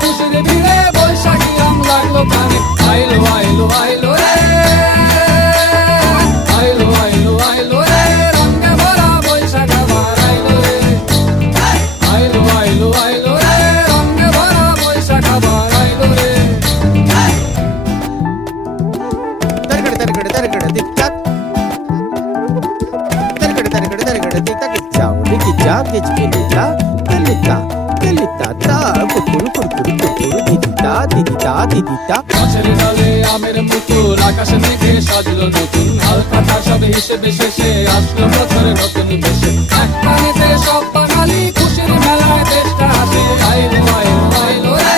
খুশির ভিড়ে বৈশাখী রং লাগলো কানে। আইলো আইলো আইলো রে, আইলো আইলো আইলো রে, রঙে ভরা বৈশাখ আবার আইলো রে। আইলো আইলো আইলো রে, রঙে ভরা বৈশাখ আবার আইলো রে। Targada targada targada tik tak. Targada targada targada tik tak. Ciao, nikita, kichkilita, kalita, kalita, ta, kukuru kukuru kukuru, didita, didita, didita. গাছের ডালে আমের মুকুর, আকাশে মেঘে সাজলো নতুন, হালকা সব হিসেবে শেষে আসলো বছরের নতুন বেশে। এক টানেতে সব বাঙালি খুশির মেলায় দেশটা হাসে। আইলো আইলো আইলো রে,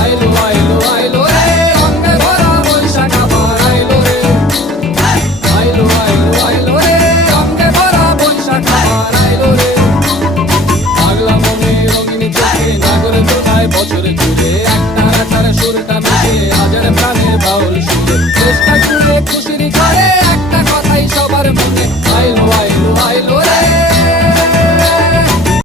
আইলো আইলো আইলো রে, রঙে ভরা বৈশাখ আবার আইলো রে। আইলো আইলো আইলো রে, রঙে ভরা বৈশাখ আবার আইলো রে। পাগলা মনে রঙিন চোখে নাগর দোলায় বছর জুড়ে, একটার সুরটা মিশে হাজার প্রাণের বাউল সুরে। দেশটা জুড়ে খুশির